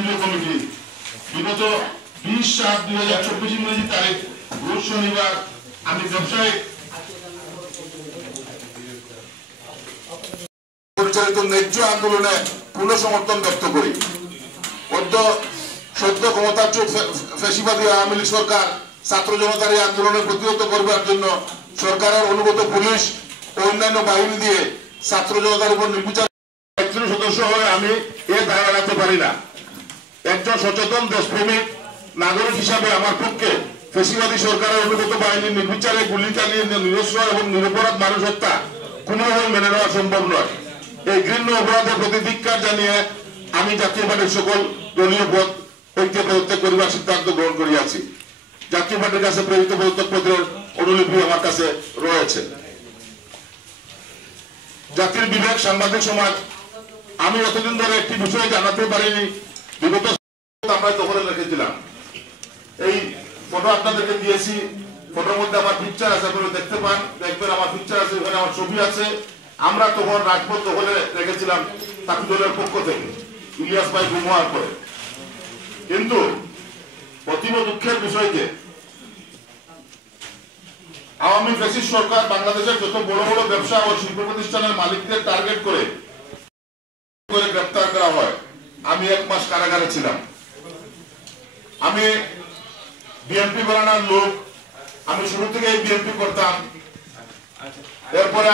কেন্দ্রীয় কমিটি বিগত 20/7/2024 ইংরেজি তারিখ রোজ শনিবার আমি ব্যবসায়িক পরিচালিত ন্যায্য আন্দোলনে পূর্ণ সমর্থন ব্যক্ত করি। সদ্য ক্ষমতাচ্যুত ফ্যাসিবাদী আওয়ামী লীগ সরকার ছাত্র জনতার এই আন্দোলনে প্রতিহত করবার জন্য সরকারের অনুগত পুলিশ ও অন্যান্য বাহিনী দিয়ে ছাত্র জনতার উপর নির্বিচার একজন সদস্য হয়ে আমি এ দায় এড়াতে পারি না। একজন সচেতন দেশপ্রেমিক নাগরিক হিসাবে আমার পক্ষে ফ্যাসিবাদী সরকারের অনুগত বাহিনীর নির্বিচারে গুলি চালিয়ে নিরস্ত্র এবং নিরপরাধ মানুষ হত্যা কোনোভাবে মেনে নেওয়া সম্ভব নয়। এই ঘৃণ্য অপরাধের প্রতি ধিক্কার জানিয়ে আমি জাতীয় পার্টির সকল দলীয় পদ ঐক্যে পদত্যাগ করিবার সিদ্ধান্ত গ্রহণ করিয়াছি। জাতীয় পার্টির কাছে প্রেরিত পদত্যাগপত্রের অনুলিপি আমার কাছে রয়েছে। জাতির বিবেক, সাংবাদিক সমাজ, আমি এতদিন ধরে একটি বিষয় জানাতে পারিনি। বিগত আমরা দখলে রেখেছিলাম। এই ফটো আপনাদেরকে দিয়েছি। ফটোর মধ্যে আমার পিকচার আছে, আপনারা দেখতে পান, দেখবেন আমার পিকচার আছে, ওখানে আমার ছবি আছে। আমরা তখন রাজপথ দখলে রেখেছিলাম তাকে দলের পক্ষ থেকে ইলিয়াস ভাই গুমোয়ার করে। কিন্তু অতীব দুঃখের বিষয় যে আওয়ামী ফ্যাসিস্ট সরকার বাংলাদেশের যত বড় বড় ব্যবসা ও শিল্প প্রতিষ্ঠানের মালিকদের টার্গেট করে গ্রেপ্তার করা হয়। আমি 1 মাস কারাগারে ছিলাম। আমি বিএনপি বানানোর লোক, আমি শুরু থেকে বিএনপি করতাম। এরপরে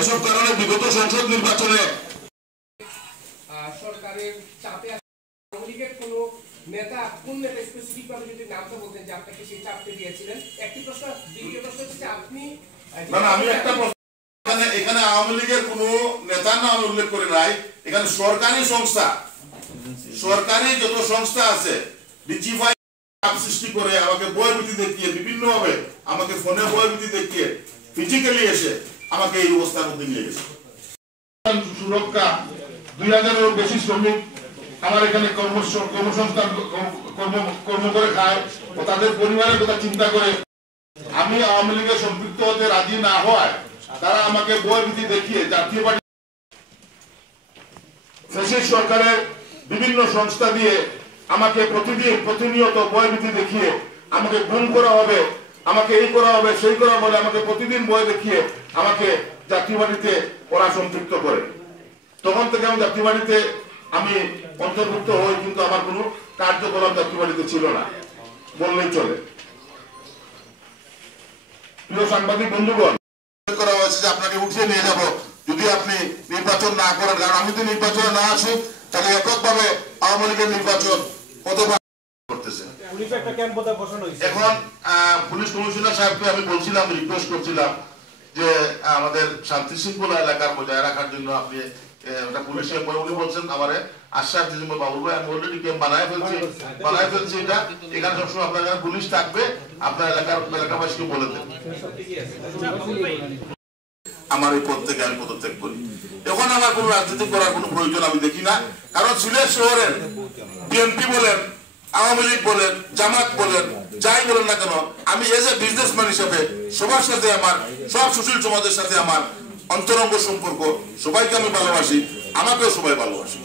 এসব কারণে বিগত সংসদ নির্বাচনে সরকারের চাপে কোন নেতা, কোন নেতা স্পেসিফিক ভাবে যদি নামটা বলতেন যে আপনাকে সেই চাপে দিয়েছিলেন। একটি প্রশ্ন। দ্বিতীয় প্রশ্ন হচ্ছে আপনি আমি একটা প্রশ্ন, এখানে আওয়ামী লীগের কোন নেতার নাম উল্লেখ করে নাই। এখানে সরকারি সংস্থা, সরকারি যত সংস্থা আছে ডিজিফাই সৃষ্টি করে আমাকে বয়ভীতি দেখিয়ে বিভিন্ন ভাবে আমাকে ফোনে বয়ভীতি দেখিয়ে ফিজিক্যালি এসে আমাকে এই অবস্থার মধ্যে নিয়ে গেছে। সুরক্ষা 2000-এরও বেশি শ্রমিক আমার এখানে কর্মসংস্থান কর্ম করে খায় ও তাদের পরিবারের কথা চিন্তা করে আমি আওয়ামী লীগের সম্পৃক্ত হতে রাজি না হওয়ায় তারা আমাকে বয়ভীতি দেখিয়ে জাতীয় পার্টি ফ্যাসিস্ট সরকারের বিভিন্ন সংস্থা দিয়ে আমাকে প্রতিনিয়ত বয়ভীতি দেখিয়ে আমাকে গুম করা হবে, আমাকে এই করা হবে, সেই করা হবে, আমাকে প্রতিদিন বয় দেখিয়ে আমাকে জাতীয় পার্টিতে ওরা সম্পৃক্ত করে। তখন থেকে আমি জাতীয় পার্টিতে আমি অন্তর্ভুক্ত হই, কিন্তু আমার কোনো কার্যকলাপ জাতীয় পার্টিতে ছিল না বললেই চলে। প্রিয় সাংবাদিক বন্ধুগণ, করা হয়েছে যে আপনাকে উঠিয়ে নিয়ে যাব যদি আপনি নির্বাচন না করেন। কারণ আমি যদি নির্বাচনে না আসি তাহলে এককভাবে আওয়ামী লীগের নির্বাচন হতে করতেছে। এখন পুলিশ কমিশনার সাহেবকে আমি বলছিলাম, রিকোয়েস্ট করছিলাম যে আমাদের শান্তি শৃঙ্খলা এলাকার বজায় রাখার জন্য আপনি পুলিশের উনি বলছেন আমার আশ্বাস দিয়েছেন বাবুল ভাই আমি অলরেডি ক্যাম্প বানায় ফেলছি এটা এখানে সবসময় আপনার এখানে পুলিশ থাকবে, আপনার এলাকাবাসীকে বলে দেন। আমার এই পদ থেকে আমি পদত্যাগ করি। এখন আমার কোনো রাজনীতি করার কোনো প্রয়োজন আমি দেখি না। কারণ সিলেট শহরের বিএনপি বলেন, আওয়ামী লীগ বলেন, জামাত বলেন, যাই বলেন না কেন, আমি এজ এ বিজনেসম্যান হিসেবে সবার সাথে আমার সব সুশীল সমাজের সাথে আমার অন্তরঙ্গ সম্পর্ক, সবাইকে আমি ভালোবাসি, আমাকেও সবাই ভালোবাসি।